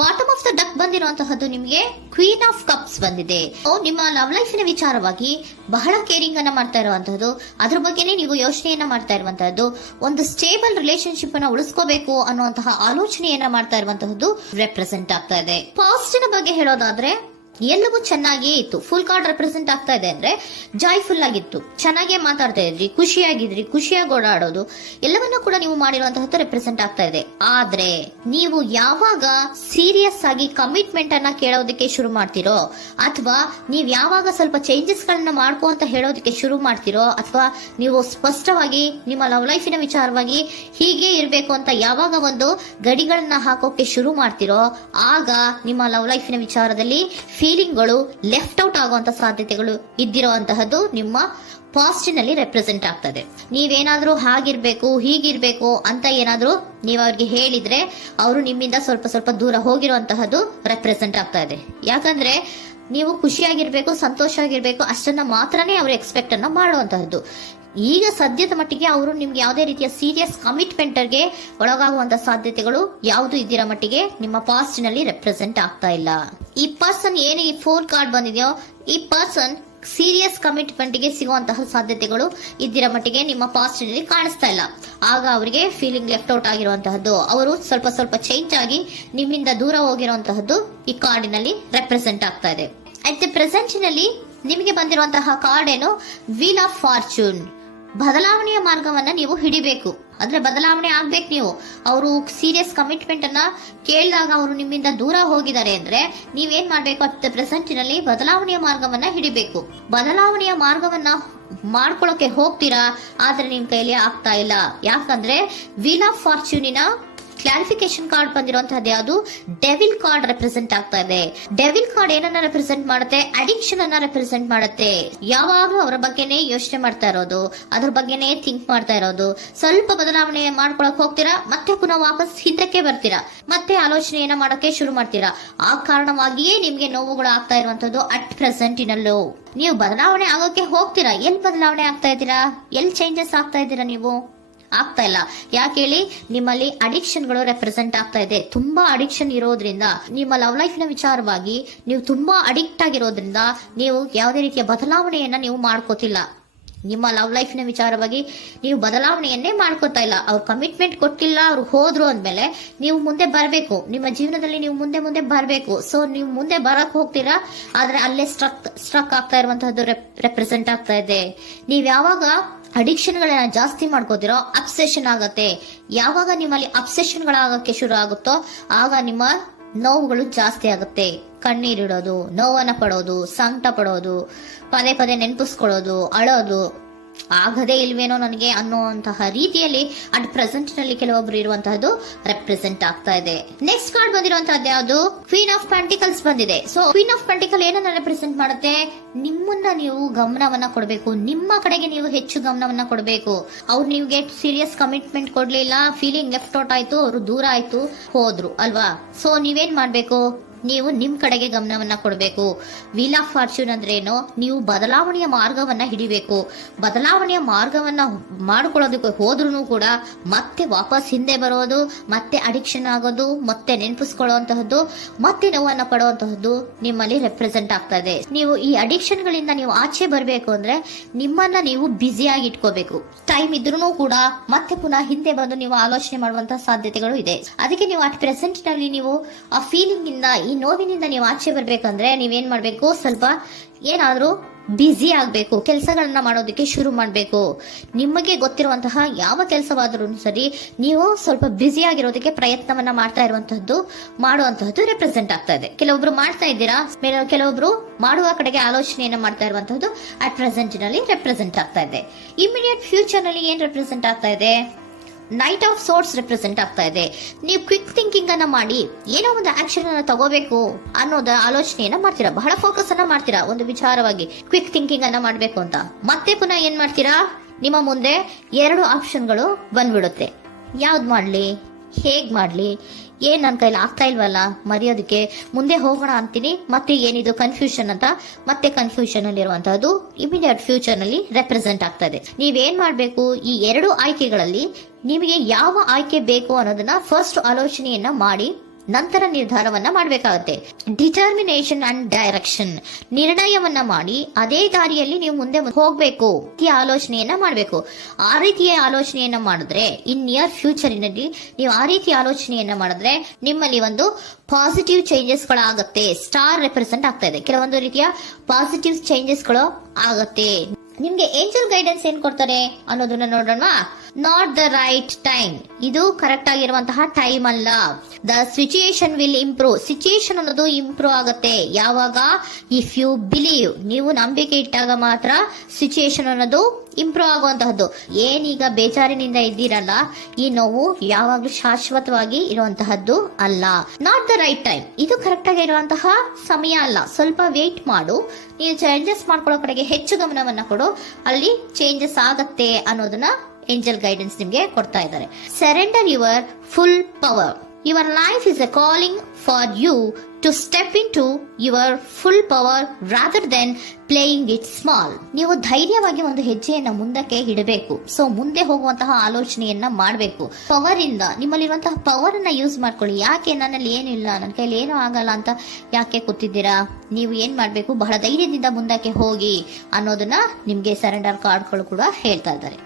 Bottom of the duck ಬಂದಿರುವಂತಹದ್ದು ನಿಮಗೆ queen of cups ಬಂದಿದೆ. ನಿಮ್ಮ ಲವ್ ಲೈಫಿನ ವಿಚಾರವಾಗಿ ಬಹಳ ಕೇರಿಂಗ್ ಅನ್ನ ಮಾಡ್ತಾ ಇರುವಂತಹದ್ದು, ಅದ್ರ ಬಗ್ಗೆನೇ ನೀವು ಯೋಚನೆಯನ್ನ ಮಾಡ್ತಾ ಇರುವಂತಹದ್ದು, ಒಂದು ಸ್ಟೇಬಲ್ ರಿಲೇಶನ್ಶಿಪ್ ಅನ್ನ ಉಳಿಸ್ಕೋಬೇಕು ಅನ್ನುವಂತಹ ಆಲೋಚನೆಯನ್ನ ಮಾಡ್ತಾ ಇರುವಂತಹದ್ದು ರೆಪ್ರೆಸೆಂಟ್ ಆಗ್ತಾ ಇದೆ. ಪಾಸ್ಟಿನ ಬಗ್ಗೆ ಹೇಳೋದಾದ್ರೆ ಎಲ್ಲವೂ ಚೆನ್ನಾಗಿಯೇ ಇತ್ತು. ಫುಲ್ ಕಾರ್ಡ್ ರೆಪ್ರೆಸೆಂಟ್ ಆಗ್ತಾ ಇದೆ ಅಂದ್ರೆ ಜಾಯ್ಫುಲ್ ಆಗಿತ್ತು, ಚೆನ್ನಾಗೇ ಮಾತಾಡ್ತಾ ಇದ್ರಿ, ಖುಷಿಯಾಗಿದ್ರಿ, ಖುಷಿಯಾಗಿ ಓಡಾಡೋದು ಎಲ್ಲವನ್ನ ಕೂಡ ನೀವು ಮಾಡಿರುವಂತಹದ್ದು ರೆಪ್ರೆಸೆಂಟ್ ಆಗ್ತಾ ಇದೆ. ಆದ್ರೆ ನೀವು ಯಾವಾಗ ಸೀರಿಯಸ್ ಆಗಿ ಕಮಿಟ್ಮೆಂಟ್ ಅನ್ನ ಕೇಳೋದಕ್ಕೆ ಶುರು ಮಾಡ್ತಿರೋ, ಅಥವಾ ನೀವ್ ಯಾವಾಗ ಸ್ವಲ್ಪ ಚೇಂಜಸ್ ಗಳನ್ನ ಮಾಡ್ಕೋ ಅಂತ ಹೇಳೋದಕ್ಕೆ ಶುರು ಮಾಡ್ತಿರೋ, ಅಥವಾ ನೀವು ಸ್ಪಷ್ಟವಾಗಿ ನಿಮ್ಮ ಲವ್ ಲೈಫಿನ ವಿಚಾರವಾಗಿ ಹೀಗೆ ಇರಬೇಕು ಅಂತ ಯಾವಾಗ ಒಂದು ಗಡಿಗಳನ್ನ ಹಾಕೋಕೆ ಶುರು ಮಾಡ್ತಿರೋ, ಆಗ ನಿಮ್ಮ ಲವ್ ಲೈಫಿನ ವಿಚಾರದಲ್ಲಿ ಫೀಲಿಂಗ್ಗಳು ಲೆಫ್ಟ್ ಔಟ್ ಆಗುವಂತ ಸಾಧ್ಯತೆಗಳು ಇದ್ದಿರುವಂತಹದ್ದು ನಿಮ್ಮ ಪಾಸ್ಟಿನಲ್ಲಿ ರೆಪ್ರೆಸೆಂಟ್ ಆಗ್ತದೆ. ನೀವೇನಾದ್ರೂ ಹಾಗಿರ್ಬೇಕು ಹೀಗಿರ್ಬೇಕು ಅಂತ ಏನಾದ್ರೂ ನೀವು ಅವ್ರಿಗೆ ಹೇಳಿದ್ರೆ ಅವರು ನಿಮ್ಮಿಂದ ಸ್ವಲ್ಪ ಸ್ವಲ್ಪ ದೂರ ಹೋಗಿರುವಂತಹದ್ದು ರೆಪ್ರೆಸೆಂಟ್ ಆಗ್ತಾ ಇದೆ. ಯಾಕಂದ್ರೆ ನೀವು ಖುಷಿಯಾಗಿರ್ಬೇಕು, ಸಂತೋಷವಾಗಿರ್ಬೇಕು ಅಷ್ಟನ್ನ ಮಾತ್ರನೇ ಅವರು ಎಕ್ಸ್ಪೆಕ್ಟ್ ಅನ್ನ ಮಾಡುವಂತಹದ್ದು. ಈಗ ಸದ್ಯದ ಮಟ್ಟಿಗೆ ಅವರು ನಿಮ್ಗೆ ಯಾವುದೇ ರೀತಿಯ ಸೀರಿಯಸ್ ಕಮಿಟ್ಮೆಂಟ್ ಗೆ ಒಳಗಾಗುವಂತ ಸಾಧ್ಯತೆಗಳು ಯಾವುದು ಇದ್ದಿರೋ ಮಟ್ಟಿಗೆ ನಿಮ್ಮ ಪಾಸ್ಟ್ ನಲ್ಲಿ ರೆಪ್ರೆಸೆಂಟ್ ಆಗ್ತಾ ಇಲ್ಲ. ಈ ಪರ್ಸನ್ ಏನು ಈ 4 ಕಾರ್ಡ್ ಬಂದಿದೆಯೋ, ಈ ಪರ್ಸನ್ ಸೀರಿಯಸ್ ಕಮಿಟ್ಮೆಂಟ್ ಗೆ ಸಿಗುವಂತಹ ಸಾಧ್ಯತೆಗಳು ಇದ್ದಿರೋ ಮಟ್ಟಿಗೆ ನಿಮ್ಮ ಪಾಸ್ಟ್ ನಲ್ಲಿ ಕಾಣಿಸ್ತಾ ಇಲ್ಲ. ಆಗ ಅವರಿಗೆ ಫೀಲಿಂಗ್ ಲೆಫ್ಟ್ ಔಟ್ ಆಗಿರುವಂತಹದ್ದು, ಅವರು ಸ್ವಲ್ಪ ಸ್ವಲ್ಪ ಚೇಂಜ್ ಆಗಿ ನಿಮ್ಮಿಂದ ದೂರ ಹೋಗಿರುವಂತಹದ್ದು ಈ ಕಾರ್ಡಿನಲ್ಲಿ ರೆಪ್ರೆಸೆಂಟ್ ಆಗ್ತಾ ಇದೆ. ಅಟ್ ದ ಪ್ರೆಸೆಂಟ್ ನಲ್ಲಿ ನಿಮಗೆ ಬಂದಿರುವಂತಹ ಕಾರ್ಡ್ ಏನು, ವೀಲ್ ಆಫ್ ಫಾರ್ಚೂನ್. ಬದಲಾವಣೆಯ ಮಾರ್ಗವನ್ನ ನೀವು ಹಿಡಿಬೇಕು, ಅಂದ್ರೆ ಬದಲಾವಣೆ ಆಗ್ಬೇಕು. ನೀವು ಅವರು ಸೀರಿಯಸ್ ಕಮಿಟ್ಮೆಂಟ್ ಅನ್ನ ಕೇಳಿದಾಗ ಅವರು ನಿಮ್ಮಿಂದ ದೂರ ಹೋಗಿದ್ದಾರೆ ಅಂದ್ರೆ ನೀವೇನ್ ಮಾಡ್ಬೇಕು, ಅಟ್ ದ ಪ್ರೆಸೆಂಟ್ ನಲ್ಲಿ ಬದಲಾವಣೆಯ ಮಾರ್ಗವನ್ನ ಹಿಡಿಬೇಕು. ಬದಲಾವಣೆಯ ಮಾರ್ಗವನ್ನ ಮಾಡ್ಕೊಳ್ಳೋಕೆ ಹೋಗ್ತೀರಾ, ಆದ್ರೆ ನಿಮ್ ಕೈಲಿ ಆಗ್ತಾ ಇಲ್ಲ. ಯಾಕಂದ್ರೆ ವೀಲ್ ಆಫ್ ಫಾರ್ಚೂನಿನ ಕ್ಲಾರಿಫಿಕೇಶನ್ ಕಾರ್ಡ್ ಬಂದಿರುವಂತಹದ್ದು ಯಾವುದು, ಡೆವಿಲ್ ಕಾರ್ಡ್ ರೆಪ್ರೆಸೆಂಟ್ ಆಗ್ತಾ ಇದೆ. ಡೆವಿಲ್ ಕಾರ್ಡ್ ಏನನ್ನ ರೆಪ್ರೆಸೆಂಟ್ ಮಾಡುತ್ತೆ, ಅಡಿಕ್ಷನ್ ಅನ್ನ ರೆಪ್ರೆಸೆಂಟ್ ಮಾಡುತ್ತೆ. ಯಾವಾಗ್ಲೂ ಅವರ ಬಗ್ಗೆನೇ ಯೋಚನೆ ಮಾಡ್ತಾ ಇರೋದು, ಅದ್ರ ಬಗ್ಗೆನೇ ಥಿಂಕ್ ಮಾಡ್ತಾ ಇರೋದು. ಸ್ವಲ್ಪ ಬದಲಾವಣೆ ಮಾಡ್ಕೊಳಕ್ ಹೋಗ್ತೀರಾ, ಮತ್ತೆ ಪುನಃ ವಾಪಸ್ ಹಿಂದಕ್ಕೆ ಬರ್ತೀರಾ, ಮತ್ತೆ ಆಲೋಚನೆಯನ್ನ ಮಾಡೋಕೆ ಶುರು ಮಾಡ್ತೀರಾ. ಆ ಕಾರಣವಾಗಿಯೇ ನಿಮ್ಗೆ ನೋವುಗಳು ಆಗ್ತಾ ಇರುವಂತದ್ದು ಅಟ್ ಪ್ರೆಸೆಂಟ್ ಇನಲ್ಲೂ. ನೀವು ಬದಲಾವಣೆ ಆಗೋಕೆ ಹೋಗ್ತೀರಾ, ಎಲ್ಲಿ ಬದಲಾವಣೆ ಆಗ್ತಾ ಇದ್ದೀರಾ, ಎಲ್ಲಿ ಚೇಂಜಸ್ ಆಗ್ತಾ ಇದ್ದೀರಾ, ನೀವು ಆಗ್ತಾ ಇಲ್ಲ. ಯಾಕೆ ಹೇಳಿ, ನಿಮ್ಮಲ್ಲಿ ಅಡಿಕ್ಷನ್ ಗಳು ರೆಪ್ರೆಸೆಂಟ್ ಆಗ್ತಾ ಇದೆ. ತುಂಬಾ ಅಡಿಕ್ಷನ್ ಇರೋದ್ರಿಂದ, ನಿಮ್ಮ ಲವ್ ಲೈಫ್ ನ ವಿಚಾರವಾಗಿ ನೀವು ತುಂಬಾ ಅಡಿಕ್ಟ್ ಆಗಿರೋದ್ರಿಂದ ನೀವು ಯಾವುದೇ ರೀತಿಯ ಬದಲಾವಣೆಯನ್ನ ನೀವು ಮಾಡ್ಕೋತಿಲ್ಲ. ನಿಮ್ಮ ಲವ್ ಲೈಫ್ ನ ವಿಚಾರವಾಗಿ ನೀವು ಬದಲಾವಣೆಯನ್ನೇ ಮಾಡ್ಕೋತಾ ಇಲ್ಲ. ಅವ್ರು ಕಮಿಟ್ಮೆಂಟ್ ಕೊಟ್ಟಿಲ್ಲ, ಅವ್ರು ಹೋದ್ರು ಅಂದ್ಮೇಲೆ ನೀವು ಮುಂದೆ ಬರಬೇಕು, ನಿಮ್ಮ ಜೀವನದಲ್ಲಿ ನೀವು ಮುಂದೆ ಮುಂದೆ ಬರಬೇಕು. ಸೊ ನೀವು ಮುಂದೆ ಬರಕ್ ಹೋಗ್ತೀರಾ, ಆದ್ರೆ ಅಲ್ಲೇ ಸ್ಟ್ರಕ್ ಆಗ್ತಾ ಇರುವಂತಹದ್ದು ರೆಪ್ರೆಸೆಂಟ್ ಆಗ್ತಾ ಇದೆ. ನೀವ್ ಯಾವಾಗ ಅಡಿಕ್ಷನ್ ಗಳನ್ನ ಜಾಸ್ತಿ ಮಾಡ್ಕೋತಿರೋ ಅಬ್ಸೆಷನ್ ಆಗತ್ತೆ. ಯಾವಾಗ ನಿಮ್ಮಲ್ಲಿ ಅಬ್ಸೆಷನ್ ಗಳಾಗಕ್ಕೆ ಶುರು ಆಗುತ್ತೋ ಆಗ ನಿಮ್ಮ ನೋವುಗಳು ಜಾಸ್ತಿ ಆಗುತ್ತೆ. ಕಣ್ಣೀರಿಡೋದು, ನೋವನ್ನ ಪಡೋದು, ಸಂಕಟ ಪಡೋದು, ಪದೇ ಪದೇ ನೆನಪಿಸ್ಕೊಳ್ಳೋದು, ಅಳೋದು, ಆಗದೇ ಇಲ್ವೇನೋ ನನಗೆ ಅನ್ನುವಂತಹ ರೀತಿಯಲ್ಲಿ ಅಟ್ ಪ್ರೆಸೆಂಟ್ ನಲ್ಲಿ ಕೆಲವೊಬ್ರು ಇರುವಂತಹದ್ದು ರೆಪ್ರೆಸೆಂಟ್ ಆಗ್ತಾ ಇದೆ. ನೆಕ್ಸ್ಟ್ ಕಾರ್ಡ್ ಬಂದಿರುವಂತಹದ್ದು ಯಾವುದು, ಕ್ವೀನ್ ಆಫ್ ಪೆಂಟಿಕಲ್ಸ್ ಬಂದಿದೆ. ಸೊ ಕ್ವೀನ್ ಆಫ್ ಪೆಂಟಿಕಲ್ ಏನನ್ನ ರೆಪ್ರೆಸೆಂಟ್ ಮಾಡುತ್ತೆ, ನಿಮ್ಮನ್ನ ನೀವು ಗಮನವನ್ನ ಕೊಡಬೇಕು, ನಿಮ್ಮ ಕಡೆಗೆ ನೀವು ಹೆಚ್ಚು ಗಮನವನ್ನ ಕೊಡಬೇಕು. ಅವ್ರು ನಿಮ್ಗೆ ಸೀರಿಯಸ್ ಕಮಿಟ್ಮೆಂಟ್ ಕೊಡ್ಲಿಲ್ಲ, ಫೀಲಿಂಗ್ ಲೆಫ್ಟ್ ಔಟ್ ಆಯ್ತು, ಅವರು ದೂರ ಆಯ್ತು, ಹೋದ್ರು ಅಲ್ವಾ. ಸೊ ನೀವೇನ್ ಮಾಡ್ಬೇಕು, ನೀವು ನಿಮ್ ಕಡೆಗೆ ಗಮನವನ್ನ ಕೊಡಬೇಕು. ವೀಲ್ ಆಫ್ ಫಾರ್ಚೂನ್ ಅಂದ್ರೆ ಏನು, ನೀವು ಬದಲಾವಣೆಯ ಮಾರ್ಗವನ್ನ ಹಿಡಿಬೇಕು. ಬದಲಾವಣೆಯ ಮಾರ್ಗವನ್ನ ಮಾಡ್ಕೊಳ್ಳೋದಕ್ಕೆ ಹೋದ್ರೂ ಕೂಡ ಮತ್ತೆ ವಾಪಸ್ ಹಿಂದೆ ಬರೋದು, ಮತ್ತೆ ಅಡಿಕ್ಷನ್ ಆಗೋದು, ಮತ್ತೆ ನೆನಪಿಸ್ಕೊಳ್ಳುವಂತಹದ್ದು, ಮತ್ತೆ ನೋವನ್ನ ಪಡುವಂತಹದ್ದು ನಿಮ್ಮಲ್ಲಿ ರೆಪ್ರೆಸೆಂಟ್ ಆಗ್ತಾ ಇದೆ. ನೀವು ಈ ಅಡಿಕ್ಷನ್ ಗಳಿಂದ ನೀವು ಆಚೆ ಬರಬೇಕು ಅಂದ್ರೆ ನಿಮ್ಮನ್ನ ನೀವು ಬ್ಯುಸಿಯಾಗಿ ಇಟ್ಕೋಬೇಕು. ಟೈಮ್ ಇದ್ರೂ ಕೂಡ ಮತ್ತೆ ಪುನಃ ಹಿಂದೆ ಬಂದು ನೀವು ಆಲೋಚನೆ ಮಾಡುವಂತಹ ಸಾಧ್ಯತೆಗಳು ಇದೆ. ಅದಕ್ಕೆ ನೀವು ಅಟ್ ಪ್ರೆಸೆಂಟ್ ನಲ್ಲಿ ನೀವು ಆ ಫೀಲಿಂಗ್ ಇಂದ, ಈ ನೋವಿನಿಂದ ನೀವು ಆಚೆ ಬರ್ಬೇಕಂದ್ರೆ ನೀವೇನ್ ಮಾಡ್ಬೇಕು, ಸ್ವಲ್ಪ ಏನಾದ್ರೂ ಬ್ಯುಸಿ ಆಗ್ಬೇಕು, ಕೆಲಸಗಳನ್ನ ಮಾಡೋದಕ್ಕೆ ಶುರು ಮಾಡ್ಬೇಕು. ನಿಮಗೆ ಗೊತ್ತಿರುವಂತಹ ಯಾವ ಕೆಲಸವಾದ್ರೂ ಸರಿ, ನೀವು ಸ್ವಲ್ಪ ಬ್ಯುಸಿ ಆಗಿರೋದಕ್ಕೆ ಪ್ರಯತ್ನವನ್ನ ಮಾಡ್ತಾ ಇರುವಂತಹದ್ದು, ಮಾಡುವಂತಹದ್ದು ರೆಪ್ರೆಸೆಂಟ್ ಆಗ್ತಾ ಇದೆ. ಕೆಲವೊಬ್ರು ಮಾಡ್ತಾ ಇದ್ದೀರಾ, ಕೆಲವೊಬ್ರು ಮಾಡುವ ಕಡೆಗೆ ಆಲೋಚನೆಯನ್ನ ಮಾಡ್ತಾ ಇರುವಂತಹದ್ದು ಅಟ್ ಪ್ರೆಸೆಂಟ್ ನಲ್ಲಿ ರೆಪ್ರೆಸೆಂಟ್ ಆಗ್ತಾ ಇದೆ. ಇಮಿಡಿಯೇಟ್ ಫ್ಯೂಚರ್ ನಲ್ಲಿ ಏನ್ ರೆಪ್ರೆಸೆಂಟ್ ಆಗ್ತಾ ಇದೆ, ನೈಟ್ ಆಫ್ ಸೋರ್ಟ್ಸ್ ರೆಪ್ರೆಸೆಂಟ್ ಆಗ್ತಾ ಇದೆ. ನೀವು ಕ್ವಿಕ್ ಥಿಂಕಿಂಗ್ ಅನ್ನ ಮಾಡಿ ಏನೋ ಒಂದು ಆಕ್ಷನ್ ಅನ್ನ ತಗೋಬೇಕು ಅನ್ನೋದ ಆಲೋಚನೆಯನ್ನ ಮಾಡ್ತೀರಾ, ಬಹಳ ಫೋಕಸ್ ಅನ್ನ ಮಾಡ್ತೀರಾ ಒಂದು ವಿಚಾರವಾಗಿ, ಕ್ವಿಕ್ ಥಿಂಕಿಂಗ್ ಅನ್ನ ಮಾಡ್ಬೇಕು ಅಂತ. ಮತ್ತೆ ಪುನಃ ಏನ್ ಮಾಡ್ತೀರಾ, ನಿಮ್ಮ ಮುಂದೆ 2 ಆಪ್ಷನ್ಗಳು ಬಂದ್ಬಿಡುತ್ತೆ. ಯಾವ್ದು ಮಾಡ್ಲಿ, ಹೇಗ್ ಮಾಡ್ಲಿ, ಏನ್ ನನ್ನ ಕೈಲಿ ಆಗ್ತಾ ಇಲ್ವಲ್ಲ ಮರೆಯೋದಕ್ಕೆ, ಮುಂದೆ ಹೋಗೋಣ ಅಂತೀನಿ, ಮತ್ತೆ ಏನಿದು ಕನ್ಫ್ಯೂಷನ್ ಅಂತ ಮತ್ತೆ ಕನ್ಫ್ಯೂಷನ್ ಅಲ್ಲಿ ಇರುವಂತಹದ್ದು ಇಮಿಡಿಯೇಟ್ ಫ್ಯೂಚರ್ ನಲ್ಲಿ ರೆಪ್ರೆಸೆಂಟ್ ಆಗ್ತಾ ಇದೆ. ನೀವೇನ್ ಮಾಡ್ಬೇಕು, ಈ 2 ಆಯ್ಕೆಗಳಲ್ಲಿ ನಿಮಗೆ ಯಾವ ಆಯ್ಕೆ ಬೇಕು ಅನ್ನೋದನ್ನ ಫಸ್ಟ್ ಆಲೋಚನೆಯನ್ನ ಮಾಡಿ ನಂತರ ನಿರ್ಧಾರವನ್ನ ಮಾಡಬೇಕಾಗತ್ತೆ. ಡಿಟರ್ಮಿನೇಷನ್ ಅಂಡ್ ಡೈರೆಕ್ಷನ್, ನಿರ್ಣಯವನ್ನ ಮಾಡಿ ಅದೇ ದಾರಿಯಲ್ಲಿ ನೀವು ಮುಂದೆ ಹೋಗ್ಬೇಕು. ಈ ಆಲೋಚನೆಯನ್ನ ಮಾಡಬೇಕು. ಆ ರೀತಿಯ ಆಲೋಚನೆಯನ್ನ ಮಾಡಿದ್ರೆ ಇನ್ ನಿಯರ್ ಫ್ಯೂಚರಿನಲ್ಲಿ ನೀವು ಆ ರೀತಿ ಆಲೋಚನೆಯನ್ನ ಮಾಡಿದ್ರೆ ನಿಮ್ಮಲ್ಲಿ ಒಂದು ಪಾಸಿಟಿವ್ ಚೇಂಜಸ್ ಗಳಾಗತ್ತೆ. ಸ್ಟಾರ್ ರೆಪ್ರೆಸೆಂಟ್ ಆಗ್ತಾ ಇದೆ, ಕೆಲವೊಂದು ರೀತಿಯ ಪಾಸಿಟಿವ್ ಚೇಂಜಸ್ ಗಳು ಆಗತ್ತೆ. ನಿಮ್ಗೆ ಏಂಜಲ್ ಗೈಡೆನ್ಸ್ ಏನ್ ಕೊಡ್ತಾರೆ ಅನ್ನೋದನ್ನ ನೋಡೋಣ. ನಾಟ್ ದ ರೈಟ್ ಟೈಮ್, ಇದು ಕರೆಕ್ಟ್ ಆಗಿರುವಂತಹ ಟೈಮ್ ಅಲ್ಲ. The situation will improve, situation ಅನ್ನೋದು ಇಂಪ್ರೂವ್ ಆಗುತ್ತೆ ಯಾವಾಗ, ಇಫ್ ಯು ಬಿಲೀವ್, ನೀವು ನಂಬಿಕೆ ಇಟ್ಟಾಗ ಮಾತ್ರ ಸಿಚುಯೇಷನ್ ಅನ್ನೋದು ಇಂಪ್ರೂವ್ ಆಗುವಂತಹದ್ದು. ಏನೀಗ ಬೇಜಾರಿನಿಂದ ಇದ್ದೀರಲ್ಲ, ಈ ನೋವು ಯಾವಾಗ್ಲೂ ಶಾಶ್ವತವಾಗಿ ಇರುವಂತಹದ್ದು ಅಲ್ಲ. ನಾಟ್ ದ ರೈಟ್ ಟೈಮ್, ಇದು ಕರೆಕ್ಟ್ ಆಗಿ ಇರುವಂತಹ ಸಮಯ ಅಲ್ಲ. ಸ್ವಲ್ಪ ವೇಟ್ ಮಾಡು, ನೀವು ಚೇಂಜಸ್ ಮಾಡ್ಕೊಳ್ಳೋ ಕಡೆಗೆ ಹೆಚ್ಚು ಗಮನವನ್ನ ಕೊಡು, ಅಲ್ಲಿ ಚೇಂಜಸ್ ಆಗತ್ತೆ ಅನ್ನೋದನ್ನ ಏಂಜಲ್ ಗೈಡೆನ್ಸ್ ನಿಮ್ಗೆ ಕೊಡ್ತಾ ಇದ್ದಾರೆ. Surrender your full power. Your life is a calling for you to step into your full power rather than playing it small. ನೀವು ಧೈರ್ಯವಾಗಿ ಒಂದು ಹೆಜ್ಜೆಯನ್ನ ಮುಂದಕ್ಕೆ ಇಡಬೇಕು. ಸೊ ಮುಂದೆ ಹೋಗುವಂತಹ ಆಲೋಚನೆಯನ್ನ ಮಾಡಬೇಕು. ಪವರ್ ಇಂದ, ನಿಮ್ಮಲ್ಲಿರುವಂತಹ ಪವರ್ ಅನ್ನ ಯೂಸ್ ಮಾಡ್ಕೊಳ್ಳಿ. ಯಾಕೆ ನನ್ನಲ್ಲಿ ಏನಿಲ್ಲ, ನನ್ನ ಕೈಲಿ ಏನೂ ಆಗಲ್ಲ ಅಂತ ಯಾಕೆ ಕೂತಿದ್ದೀರಾ? ನೀವು ಏನ್ ಮಾಡ್ಬೇಕು, ಬಹಳ ಧೈರ್ಯದಿಂದ ಮುಂದಕ್ಕೆ ಹೋಗಿ ಅನ್ನೋದನ್ನ ನಿಮ್ಗೆ ಸರೆಂಡರ್ ಕಾರ್ಡ್ಗಳು ಕೂಡ ಹೇಳ್ತಾ ಇದ್ದಾರೆ.